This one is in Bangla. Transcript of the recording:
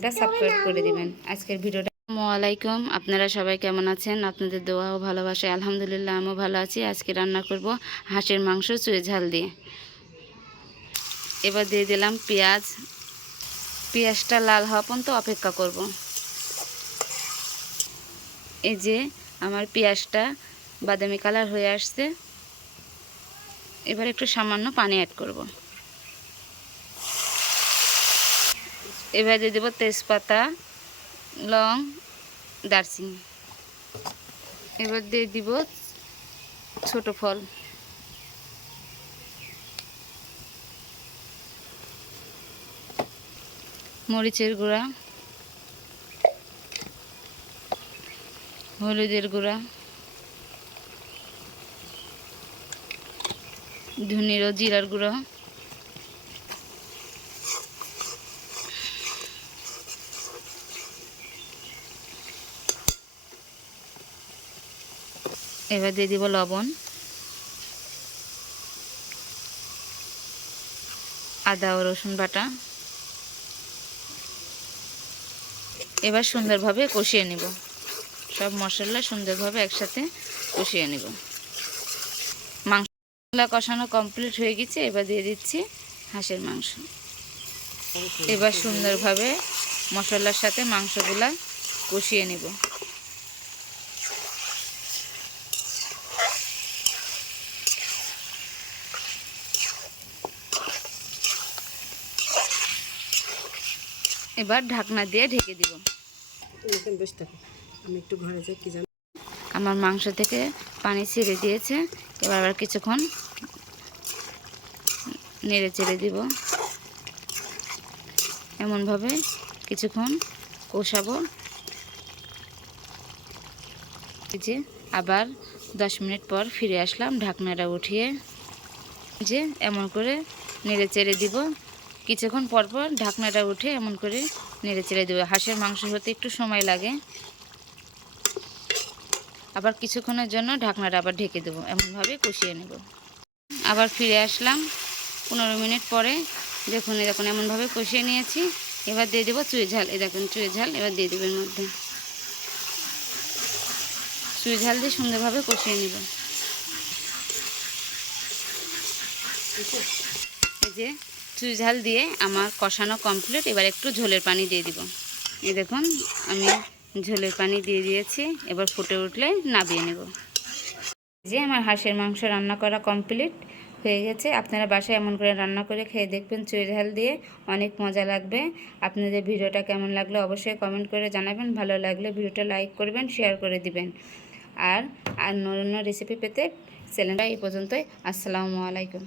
এটা সাবস্ক্রাইব করে দিবেন। আজকের ভিডিওটা আসসালামু আলাইকুম। আপনারা সবাই কেমন আছেন? আপনাদের দোয়া ও ভালোবাসায় আলহামদুলিল্লাহ আমিও ভালো আছি। আজকে রান্না করব হাঁসের মাংস চুই ঝাল দিয়ে। এবার দিয়ে দিলাম পেঁয়াজ। পেঁয়াজটা লাল হওয়া পর্যন্ত অপেক্ষা করব। এই যে আমার পেঁয়াজটা বাদামি কালার হয়ে আসছে। এবার একটু সামান্য পানি অ্যাড করব। এবার দিয়ে দেব তেজপাতা, লং, দারচিনি। এবার দিয়ে দিব ছোট ফল, মরিচের গুঁড়া, হলুদের গুঁড়া, ধনিয়া ও জিরার গুঁড়ো, এবার দিয়ে দিব লবণ, আদা ও রসুন বাটা। এবার সুন্দরভাবে কষিয়ে নিব। সব মশলা সুন্দরভাবে একসাথে কষিয়ে নিব। মাংসগুলো কষানো কমপ্লিট হয়ে গেছে। এবার দিয়ে দিচ্ছি হাঁসের মাংস। এবার সুন্দরভাবে মশলার সাথে মাংসগুলা কষিয়ে নিব। এবার ঢাকনা দিয়ে ঢেকে দিব। আমি একটু ঘরে যাই, কি জানি আমার মাংস থেকে পানি ছেড়ে দিয়েছে। এবার আবার কিছুক্ষণ নেড়ে চেড়ে দিব। এমনভাবে কিছুক্ষণ কষাবো। যে আবার 10 মিনিট পর ফিরে আসলাম ঢাকনাটা উঠিয়ে। যে এমন করে নেড়ে চেড়ে দিব। কিছুক্ষণ পর পর ঢাকনাটা উঠে এমন করে নেড়ে চেড়ে দেবো। হাঁসের মাংস হতে একটু সময় লাগে। আবার কিছুক্ষণের জন্য ঢাকনাটা আবার ঢেকে দেবো। এমনভাবে কষিয়ে নেব। আবার ফিরে আসলাম 15 মিনিট পরে। দেখুন এমনভাবে কষিয়ে নিয়েছি। এবার দিয়ে দেবো চুই ঝাল। এই দেখুন চুই ঝাল এবার দিয়ে দেবের মধ্যে। চুই ঝাল দিয়ে সুন্দরভাবে কষিয়ে নেব। এই যে চুই ঝাল দিয়ে আমার কষানো কমপ্লিট। এবার একটু ঝোলের পানি দিয়ে দিব। এই দেখুন আমি ঝোলের পানি দিয়ে দিয়েছি। এবার ফুটে উঠলে নামিয়ে নেব। যে আমার হাঁসের মাংস রান্না করা কমপ্লিট হয়ে গেছে। আপনারা বাসায় এমন করে রান্না করে খেয়ে দেখবেন চুই ঝাল দিয়ে, অনেক মজা লাগবে। আপনাদের ভিডিওটা কেমন লাগলো অবশ্যই কমেন্ট করে জানাবেন। ভালো লাগলে ভিডিওটা লাইক করবেন, শেয়ার করে দিবেন। আর অন্য রেসিপি পেতে চ্যানেলটা এই পর্যন্তই। আসসালামু আলাইকুম।